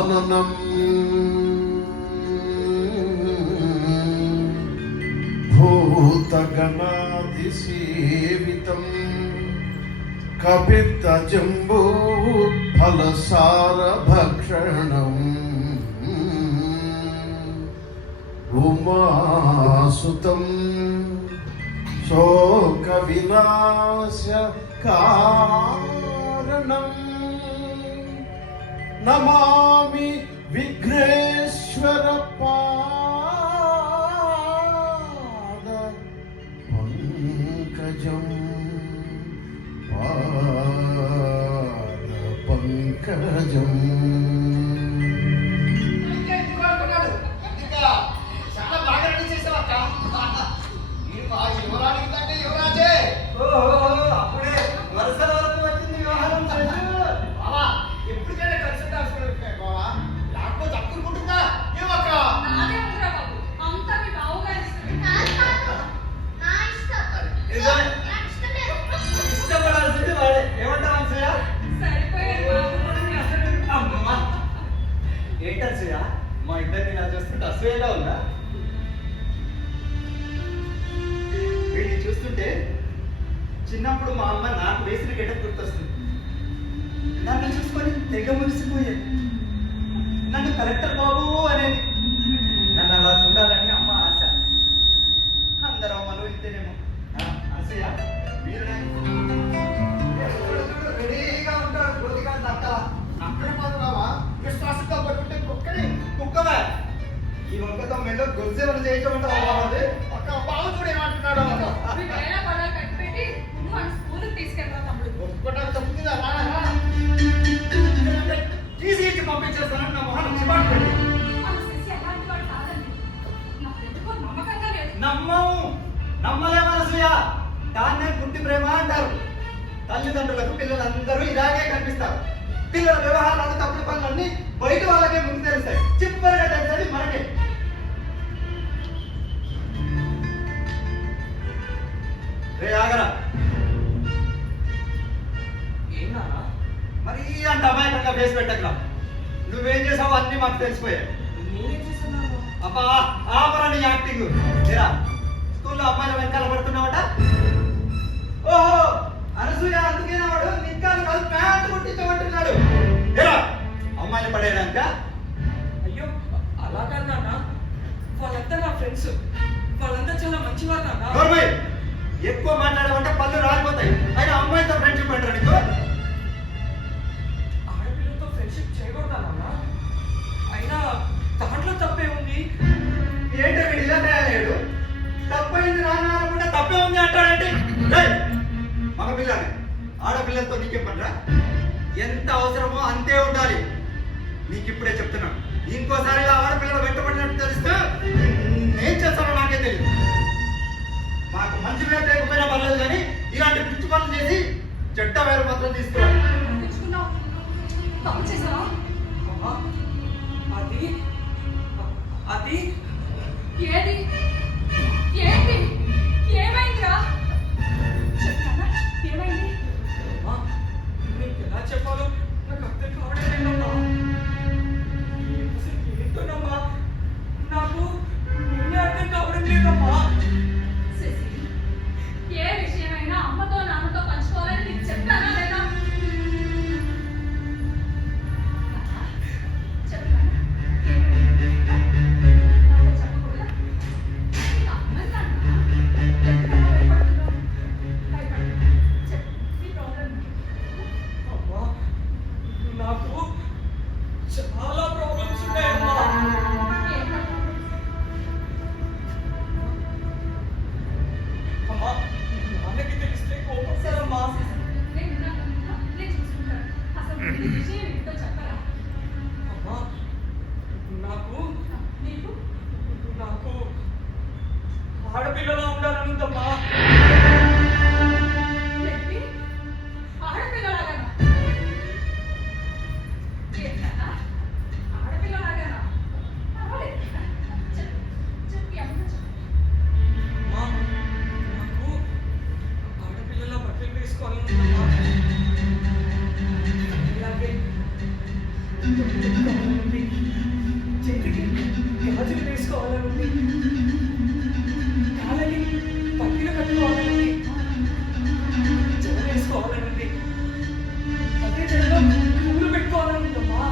గజాననం భూతగణాధిసేవితం కపిత్తజంబూ ఫలసారభక్షణం ఉమాసుతం శోక వినాశ కారణం నమామి విఘ్నేశ్వర పాద పంకజం పాద పంకజం. మా ఇద్దరిని నా చూస్తుంటే అసూయగా ఉందా? వీడిని చూస్తుంటే చిన్నప్పుడు మా అమ్మ నాకు వేసిన గెటప్ గుర్తొస్తుంది. నన్ను చూసుకొని తెగ మురిసిపోయేది. నన్ను కలెక్టర్ బాబు అనేది. నన్ను అలా చూడాలని అమ్మ ఆశ. అందరూ అమ్మలు ఇంతేనేమో. అసూయ రెడీగా ఉంటాడు. గోతికాంత అక్కడ అక్కడ మాత్రమా విశ్వాసంగా పట్టుకుంటే కుక్కని కుక్కవా? ఈ వంకతో మెల్లో గొజ్జెవరు చేయటమంటావు? అక్క బాబు చూడు ఏమంటున్నాడు. ఒప్పుకోవడానికి తప్పుతుందా? తీసి ఇచ్చి పంపించేస్తానని నా మొహం నమ్మము. నమ్మలేమనసూయ. దాన్నే గుడ్డి ప్రేమ అంటారు. తల్లిదండ్రులకు పిల్లలందరూ ఇలాగే కనిపిస్తారు. పిల్లల వ్యవహారాలు తప్పుడు పనులన్నీ బయట వాళ్ళకే ముందు తెలుస్తాయి. చిప్పరగా తెలుస్తుంది మనకే. రే ఆగరా. ఏంటన్నా మరి అంత అమాయకంగా ఫేస్ పెట్టకరా. నువ్వేం చేసావు అన్నీ మాకు తెలిసిపోయాయి. అబ్బా ఆపరా నీ యాక్టింగ్. లేరా స్కూల్లో అమ్మాయిల వెనకాల పడుతున్నావట. ఓహో అనసూయ అందుకేనా వాడు నిక్కాలు కాదు ప్యాంట్ కుట్టించమంటున్నాడు. లేరా అమ్మాయిలు పడేదాక. అయ్యో అలా కాదు నాన్న, వాళ్ళంతా నా ఫ్రెండ్స్. వాళ్ళంతా చాలా మంచివారు నాన్న. ఎక్కువ మాట్లాడమంటే పళ్ళు రాలిపోతాయి. అయినా అమ్మాయితో ఫ్రెండ్షిప్ అంటారు నీకు. ఆడపిల్లలతో ఫ్రెండ్షిప్ చేయకూడదా నాన్న? అయినా దాంట్లో తప్పే ఉంది. ఏంటో ఇలా తయారయ్యాడు. తప్పైంది నాన్న అనుకుంటే తప్పే ఉంది అంటాడంటే. మగ పిల్లని ఆడపిల్లలతో నీకేం పడరా? ఎంత అవసరమో అంతే ఉండాలి. నీకు ఇప్పుడే చెప్తున్నాను. ఇంకోసారి ఆడపిల్లలు వెంటబడినట్టు తెలిస్తే ఏం చేస్తానో నాకే తెలియదు. మాకు మంచి పేరు లేకపోయినా పర్లేదు కానీ ఇలాంటి పిచ్చి పనులు చేసి చెడ్డ పేరు మాత్రం తీసుకోవాలి. అది అది ఏది ఏంటి ఏమైందిరా? చెప్తానా ఏమైంది? నీకు ఎలా చెప్పాలో నాకు అర్థం కావడం లేదమ్మా. ఏంటోనమ్మా నాకు నేనే అర్థం కావడం లేదమ్మా. ఏ విషయమైనా అమ్మతో నాన్నతో పంచుకోవాలని నీకు చెప్తానా లేదా? చెప్తానా చెప్పకూడదా? నాకు చాలా ప్రాబ్లమ్స్ ఉన్నాయమ్మా. అమ్మా నాన్నకి తెలిస్తే కోపడతారమ్మా. అమ్మా నాకు నాకు ఆడపిల్లలా ఉండాలనుందమ్మా. వేసుకోవాలని ఉంది. కాళ్ళకి పట్టీలు కట్టుకోవాలని ఉంది. జడ వేసుకోవాలని ఉంది. అదే జడలో పువ్వులు పెట్టుకోవాలని ఉందమ్మా.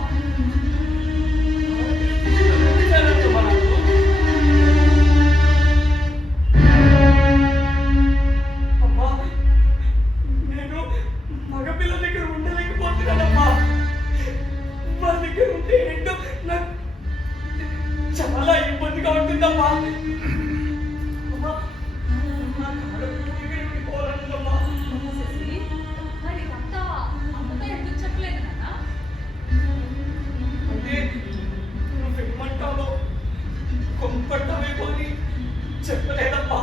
ఏం చేయాలంటమ్మా నాకు? అమ్మా, నేను మగపిల్ల దగ్గర ఉండలేకపోతున్నానమ్మా. వాళ్ళ దగ్గర ఉంటే ఏంటో నాకు చాలా ఇబ్బందిగా ఉంటుందమ్మా. అమ్మా, నాకు ఆడపిల్ల దగ్గర ఉండిపోవాలనుందమ్మా. శశి, మరి ఇదంతా అమ్మతో ఎందుకు చెప్పలేదు నాన్న? అంటే నువ్వేమంటావో కొంపట్టావేమో అని చెప్పలేదమ్మా.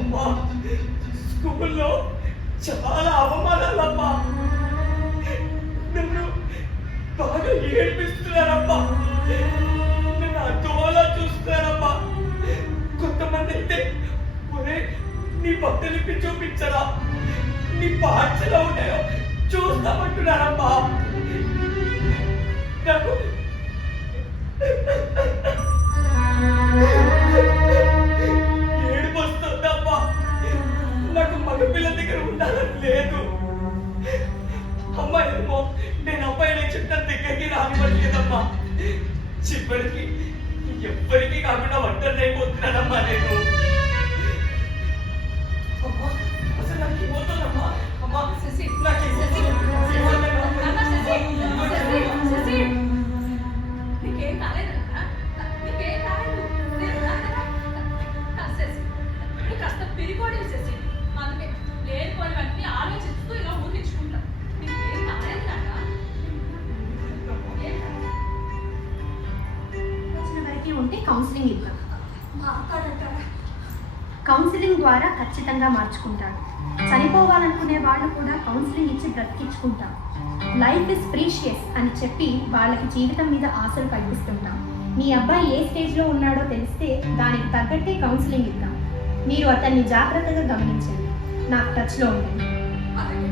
అమ్మా, స్కూల్లో చాలా అవమానాలమ్మా. నన్ను బాగా ఏడిపిస్తున్నారమ్మా. నన్ను అర్థంలా చూస్తున్నారమ్మా. కొంతమంది అయితే ఒరే నీ బట్టలు ఇప్పి చూపించరా, నీ పార్ట్స్ ఎలా ఉన్నాయో చూస్తామంటున్నారమ్మా. నాకు ఏడుపు వస్తుందమ్మా. నాకు మగపిల్ల దగ్గర ఉండాలని లేదు. అమ్మాయిలేమో నేను అబ్బాయిని చుట్టూ దగ్గరికి రానివ్వట్లేదమ్మా. చివరికి ఎవ్వరికి కాకుండా ఒంటరి అయిపోతున్నానమ్మా నేను. అమ్మా, అసలు నాకు ఏమవుతుందమ్మా? అమ్మా, శశి, నాకు శశి, నాన్న, శశి, శశి, నీకేం కాలేదు నాన్న? నీకేం కాలేదు. నేను ఉన్నాను కదా. శశి, నువ్వు కాస్త పిరికోడివి శశి. అందుకే లేనిపోయినవన్నీ ఆలోచిస్తూ ఇలా ఊహించుకుంటాం. నీకేం కాలేదు నాన్న. ఏం కాలేదు. వచ్చిన వరకు ఉంటే కౌన్సిలింగ్ ఇద్దాం. మాట్లాడంటారా? కౌన్సిలింగ్ ద్వారా ఖచ్చితంగా మార్చుకుంటారు. చనిపోవాలనుకునే వాళ్ళు కూడా కౌన్సిలింగ్ ఇచ్చి బ్రతికించుకుంటారు. లైఫ్ ఇస్ ప్రీషియస్ అని చెప్పి వాళ్ళకి జీవితం మీద ఆశలు కల్పిస్తుంటాం. మీ అబ్బాయి ఏ స్టేజ్లో ఉన్నాడో తెలిస్తే దానికి తగ్గట్టే కౌన్సిలింగ్ ఇద్దాం. మీరు అతన్ని జాగ్రత్తగా గమనించండి. నాకు టచ్లో ఉండండి. అలాగే.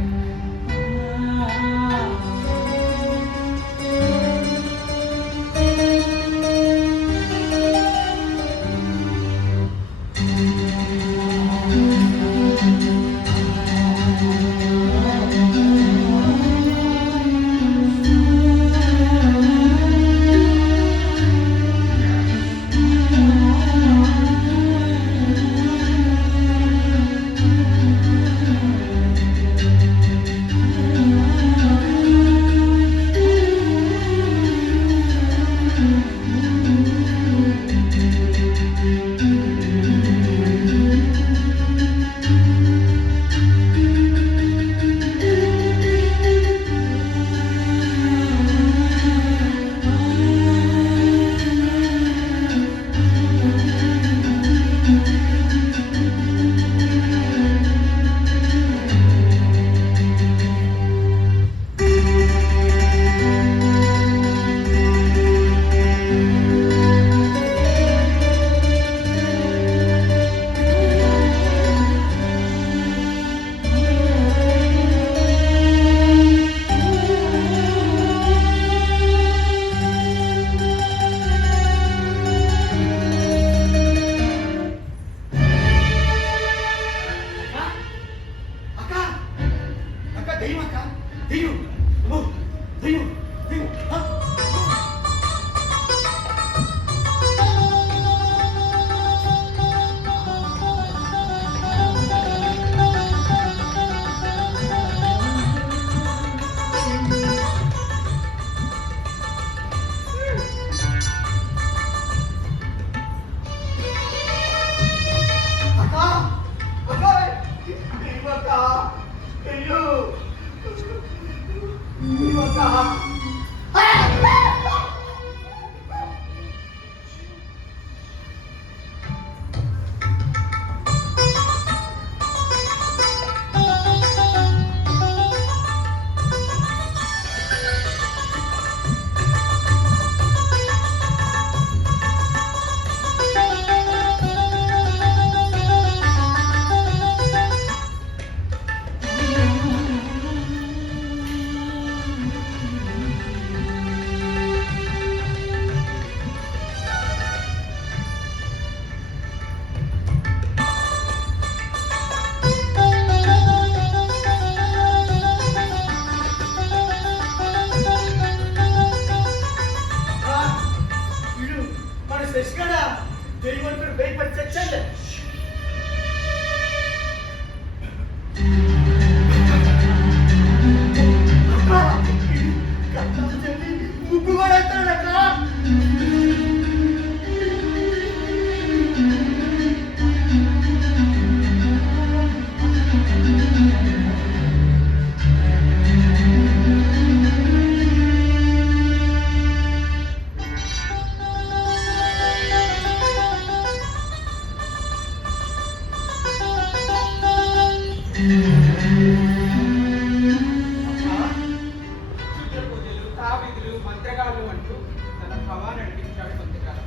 మంత్రగాళ్ళు అంటూ తన హవా నడిపించాడు కొంతకాలం.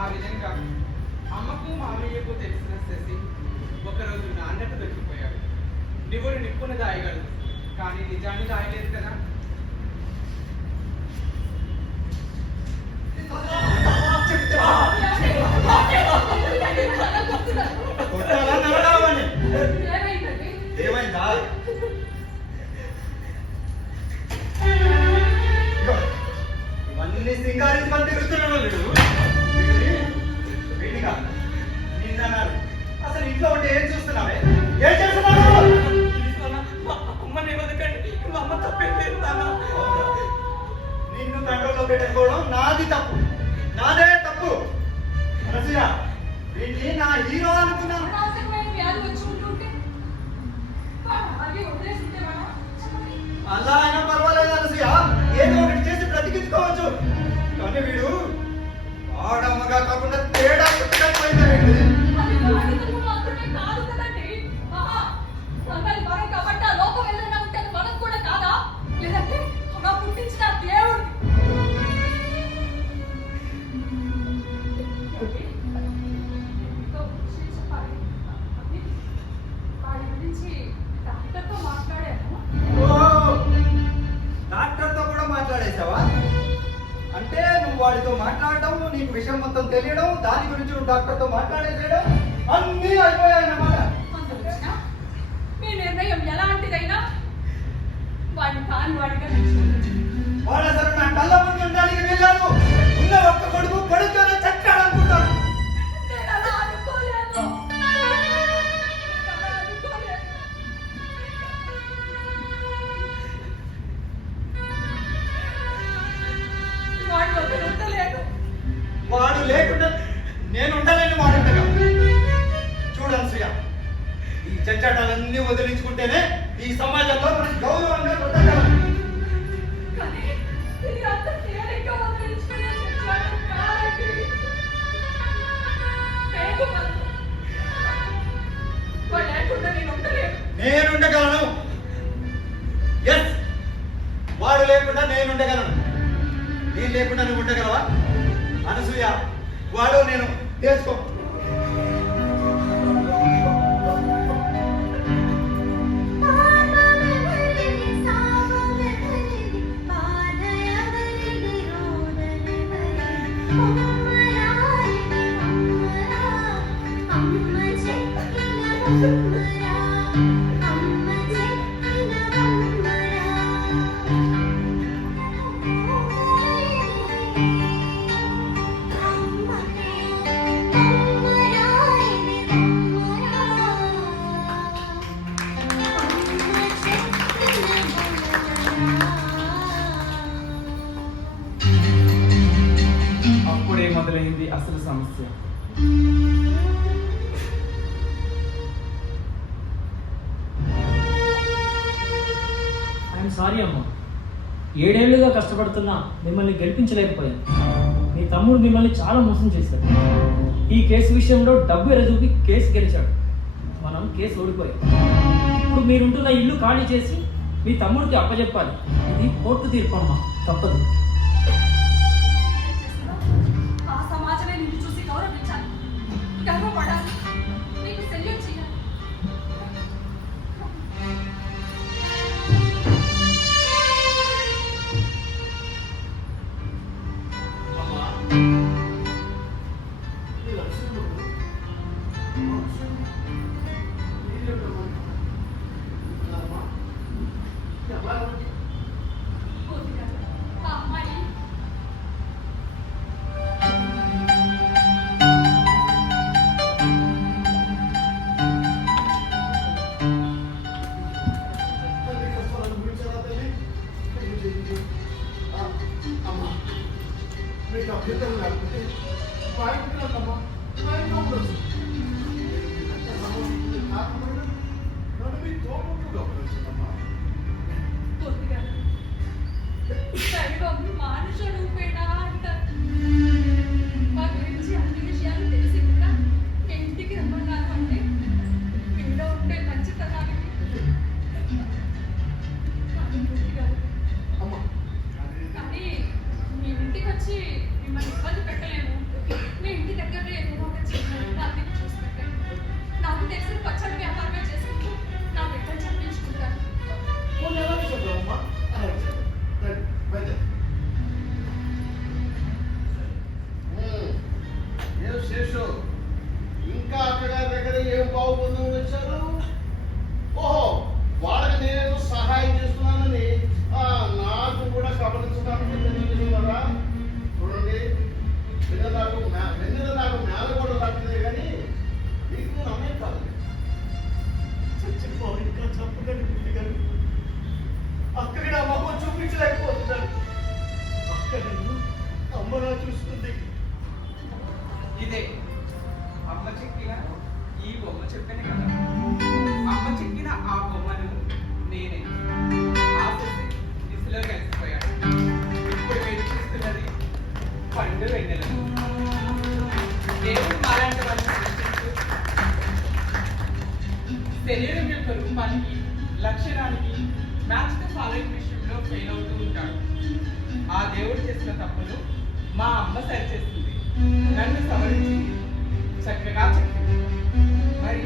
ఆ విధంగా అమ్మకు మామయ్యకు తెలిసిన శశి ఒకరోజు నాన్నకు దొరికిపోయాడు. నివురు నిప్పును దాయగలదు, కానీ నిజాన్ని దాయలేదు కదా. కొట్టాలా, నరకాలా వాణ్ణి? ఏమైందా? ఇగో, ఇవన్నీ సింగారించుకొని తిరుగుతున్నాడు వీడు. వీడిగా నిన్నన్నారు. అసలు ఇంట్లో ఉంటే ఏం చూస్తున్నావే? ఏం చేస్తున్నావు? అమ్మని వదకండి, మా అమ్మ తప్పేం లేదు నాన్న. నిన్ను కంట్రోల్లో పెట్టుకోవడం నాది తప్పు, నాదే తప్పు. అనసూయ, వీడిని నా హీరో అనుకున్నాను. అనవసరమైన వ్యాధి వచ్చి ఉంటుంటే అలాగే వదిలేసింటే మనం చెప్పండి. అలా అయినా పర్వాలేదు అనసూయ, ఏదో ఒకటి చేసి బ్రతికించుకోవచ్చు. కానీ వీడు ఆడమ్మగా కాకుండా తేడా పుట్టకపోయింది వీడు. అది బాధ్యతలు మాత్రమే కాదు కదండి. ఆహా, సంఘాలు మనం కాబట్టి ఆ లోకం ఏదైనా ఉంటే అది మనం కూడా కాదా? లేదంటే అలా పుట్టించిన ఆ దేవుడు. వాడి గురించి డాక్టర్తో మాట్లాడాను. ఓ, డాక్టర్తో కూడా మాట్లాడేసావా? అంటే నువ్వు వాడితో మాట్లాడటం, నీకు విషయం మొత్తం తెలియడం, దాని గురించి నువ్వు డాక్టర్తో మాట్లాడేసేయడం అన్నీ అయిపోయాయన్నమాట. అందువలన మీ నిర్ణయం ఎలాంటిదైనా వాడిని కాని వాడిగా నిలుచుకుంటుంది. వాడు అసలు నా కళ్ళ ముందు ఉండడానికి వెళ్ళాను. ఉన్న ఒక్క కొడుకు కొడుకునే చచ్చాడనుకుంటాను. నేను అలా అనుకోలేదు. నేను అలా అనుకోలేదు. వాడిని వదిలి ఉండలేను. వాడు లేకుండా నేను ఉండలేని వాడుండగా. చూడు అనసూయ, ఈ చచ్చాటాలన్నీ వదిలించుకుంటేనే ఈ సమాజంలో మనం గౌరవంగా బ్రతకగలం. కానీ ఇది అంత తేలిగ్గా వదిలించుకునే శిక్షణ కాదండి. పేగు బలం. వాడు లేకుండా నేను ఉండలేను. నేనుండగలను. ఎస్, వాడు లేకుండా నేనుండగలను. నేను లేకుండా నువ్వు ఉండగలవా? అనసూయ, వాడు నేను తెలుసుకో. అప్పుడే మొదలైంది అసలు సమస్య. ఐఎమ్ సారీ అమ్మ, 7 ఏళ్లుగా కష్టపడుతున్నా మిమ్మల్ని గెలిపించలేకపోయాను. మీ తమ్ముడు మిమ్మల్ని చాలా మోసం చేశాడు. ఈ కేసు విషయంలో డబ్బు ఎరచూపి కేసు గెలిచాడు. మనం కేసు ఓడిపోయాం. ఇప్పుడు మీరుంటున్న ఇల్లు ఖాళీ చేసి మీ తమ్ముడికి అప్పచెప్పాలి. ఇది కోర్టు తీర్పు అమ్మ, తప్పదు. ఏం చేసినా ఆ సమాజమే నిన్ను చూసి గౌరవించాలి, గర్వపడాలి, నీకు సెల్యూట్ చేయాలి. పూర్తిగా ఆ అమ్మాయి మీకు అభ్యంతరం లేకపోతే మా ఇంటికి రండమ్మా. మా ఇంట్లో ఉండొచ్చు. కాకపోయినా నన్ను మీ తోబుట్టుగా ఉండొచ్చునమ్మా. పూర్తిగా దైవం మానుష రూపేణా అంటారు. మా గురించి అన్ని విషయాలు తెలిసి కూడా ఇంటికి రమ్మన్నారు అంటే మీలో ఉండే మంచితనానికి కానీ పూర్తిగా అమ్మా, కానీ తెలియజేస్తున్నారా? చూడండి, నిన్న నాకు నేల కూడా తగ్గింది కానీ మీకు నేను అమ్మే కాదు. చచ్చిపోవాలి ఇంకా చెప్పగలిగింది కానీ అక్కడి నా మొహం చూపించలేకపోతున్నాను. అక్కడ నన్ను అమ్మలా చూస్తుంది. ఇదే అమ్మ చెక్కిన ఈ బొమ్మ చెప్పాను కదా, అమ్మ చెక్కిన ఆ బొమ్మను నేనే ఆపేసి దిశలో కలిసిపోయాడు. ఇప్పుడు మీరు చూస్తున్నది పండు వెన్నెలను. దేవుడు మాలాంటి వాళ్ళని సృష్టించు శరీరం యొక్క రూపానికి లక్షణానికి మ్యాచ్ ద ఫాలోయింగ్ విషయంలో ఫెయిల్ అవుతూ ఉంటాడు. ఆ దేవుడు చేసిన తప్పును మా అమ్మ సరిచేస్తుంది, నన్ను సవరించింది, చక్కగా చెక్కింది. మరి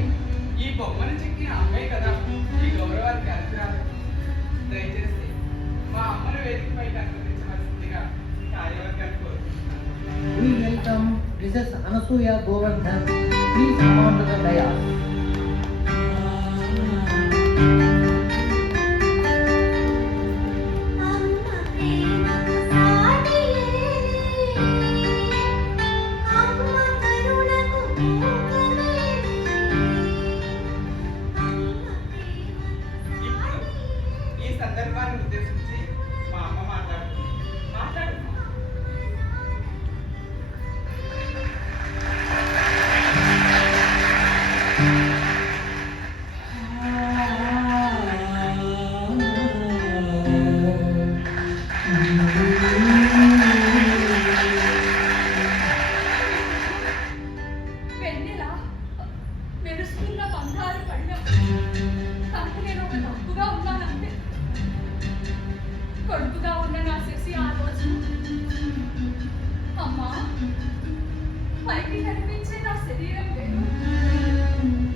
ఈ బొమ్మను చెక్కిన అమ్మే కదా ఈ గౌరవానికి అర్థరాదు. దయచేసి మా అమ్మను వేదికపై అనుమతించవలసిందిగా కార్యవర్గాన్ని కోరుకుంటున్నాను. We welcome Mrs. Anasuya Govardhan. Please come on to the dais. ఇప్పుడు ఈ సందర్భాన్ని ఉద్దేశించి మా అమ్మ మాట్లాడుతుంది. వెన్నెల మెరుస్తున్న బంగారు పళ్ళం తనకు నేను ఒక తప్పుగా ఉన్నానంటే కొడుకుగా ఉన్న నా శశి ఆ రోజు అమ్మా పైకి కనిపించే నా శరీరం వేరు,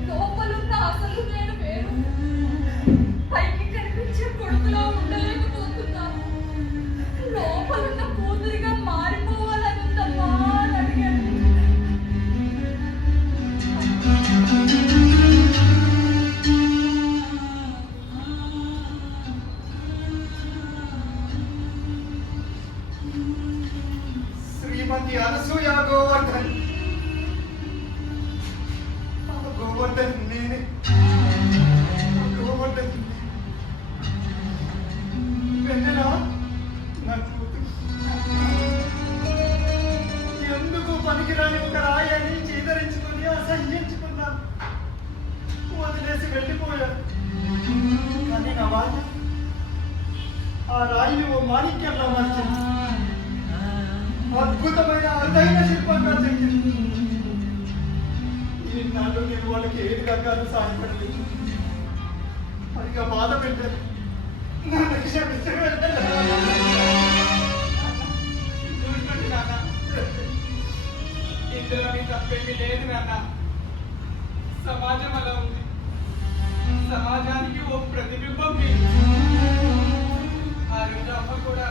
లోపలున్న అసలు నేను వేరు, పైకి కనిపించే కొడుకులా ఉండలేకపోతున్నాను, లోపలున్న కూతురిగా మారిపోవాలనుందమ్మా అని అడిగాను. శ్రీమతి అనసూయ గోవర్ధన్. ఆ గోవర్ధన్ నేనే. ఆ గోవర్ధన్ వెన్నెల నా కూతురు. ఎందుకు పనికిరాని ఒక రాయని చీదరించుకొని అసహ్యించుకున్నాను, వదిలేసి వెళ్ళిపోయాను. కానీ నా వాళ్ళ ఆ రాయిని ఓ మాణిక్యంలా మార్చింది, అద్భుతమైన అర్థమైన శిల్పంగా చెక్కింది. ఈనాడు నేను వాళ్ళకి ఏది రకాలు సాయపడలేదు. పైగా బాధ పెట్టాను. నన్ను క్షమించి వెళ్ళాను. ఊరుకోండి నాన్న, ఇందులో నీ తప్పేమీ లేదు నాన్న. సమాజం అలా ఉంది, సమాజానికి ఓ ప్రతిబింబం లేదు. ఆ రోజు అమ్మ కూడా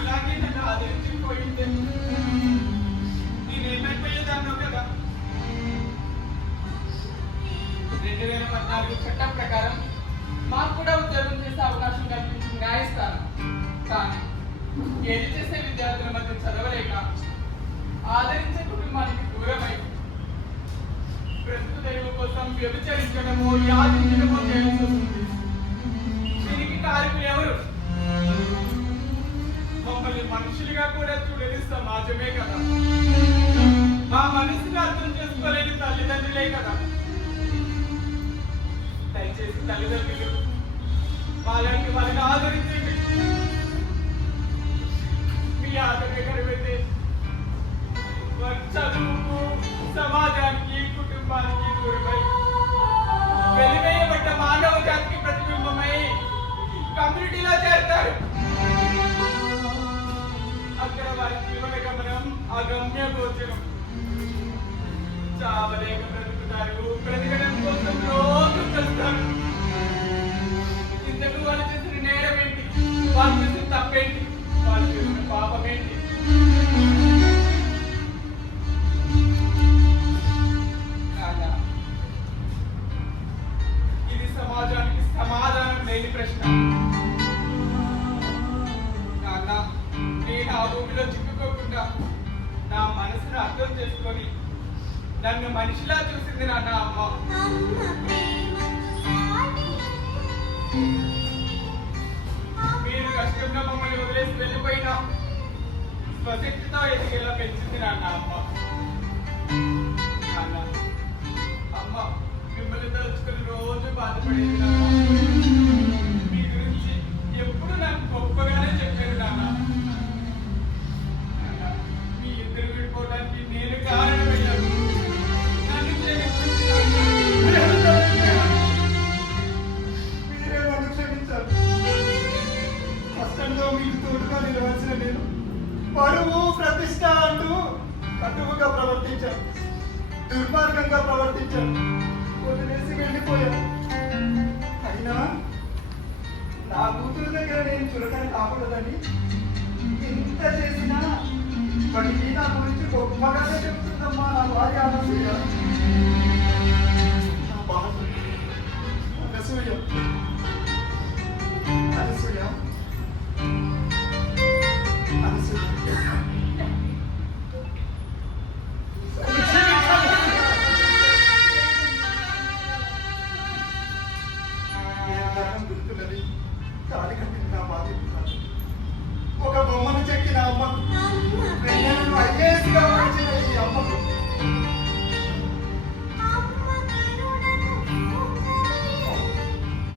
ఇలాగే నన్ను ఆదరించిపోయింది. నేనేమైపోయేదాన్నో కదా. 2014 చట్టం ప్రకారం మాకు కూడా ఉద్యోగం చేసే అవకాశం కల్పించిన న్యాయస్థానం. కానీ ఏది చేసే విద్యార్థుల మధ్య చదవలేక ఆదరించే కుటుంబానికి దూరమై ప్రస్తుత దైవం కోసం వ్యభిచరించడమో యాచించడమో చేయాల్సి వస్తుంది. దీనికి కారకులు ఎవరు? మమ్మల్ని మనుషులుగా కూడా చూడని సమాజమే కదా. మా మనసుని అర్థం చేసుకోలేని తల్లిదండ్రులే కదా. దయచేసి తల్లిదండ్రులు వాళ్ళకి వాళ్ళని ఆదరించండి. మీ ఆదరణ కరిగితే వారి చదువుకు, సమాజానికి, కుటుంబానికి దూరమై వెలివేయబడ్డ మానవ జాతికి ప్రతిబింబమై కమ్యూనిటీలో చేరతారు. అక్కడ వారి జీవన గమనం అగమ్య గోచరం. చావలేక బ్రతుకుతారు, బ్రతకడం కోసం రోజు చేస్తారు. ఇంతకు వాళ్ళు చేసిన నేరం ఏంటి? వాళ్ళు చేసిన తప్పేంటి? వాళ్ళు చేసిన పాపం ఏంటి? కాదా, ఇది సమాజానికి సమాధానం లేని ప్రశ్న. కాదా, ఆ భూమిలో చిక్కుకోకుండా నా మనసును అర్థం చేసుకొని నన్ను మనిషిలా చూసింది నాన్న అమ్మ. మీరు కష్టంగా మమ్మల్ని వదిలేసి వెళ్ళిపోయినా స్వశక్తితో ఎదిగేలా పెంచింది నాన్న అమ్మ. నాన్న అమ్మ మిమ్మల్ని తలుచుకుని రోజు బాధపడేది నాన్న. మీ గురించి ఎప్పుడు నాకు గొప్పగానే చెప్పారు నాన్న. నాన్న, మీ ఇద్దరు విడిపోవడానికి నేను కారణమయ్యాను. నన్ను క్షమించండి నాన్న. మీరే నన్ను క్షమించారు. కష్టంలో మీకు తోడుగా నిలవాల్సిన నేను పరువు ప్రతిష్ట అంటూ కటువుగా ప్రవర్తించాను, దుర్మార్గంగా ప్రవర్తించాను, వదిలేసి వెళ్ళిపోయాను. అయినా నా కూతురు దగ్గర నేను చులకన కాకూడదని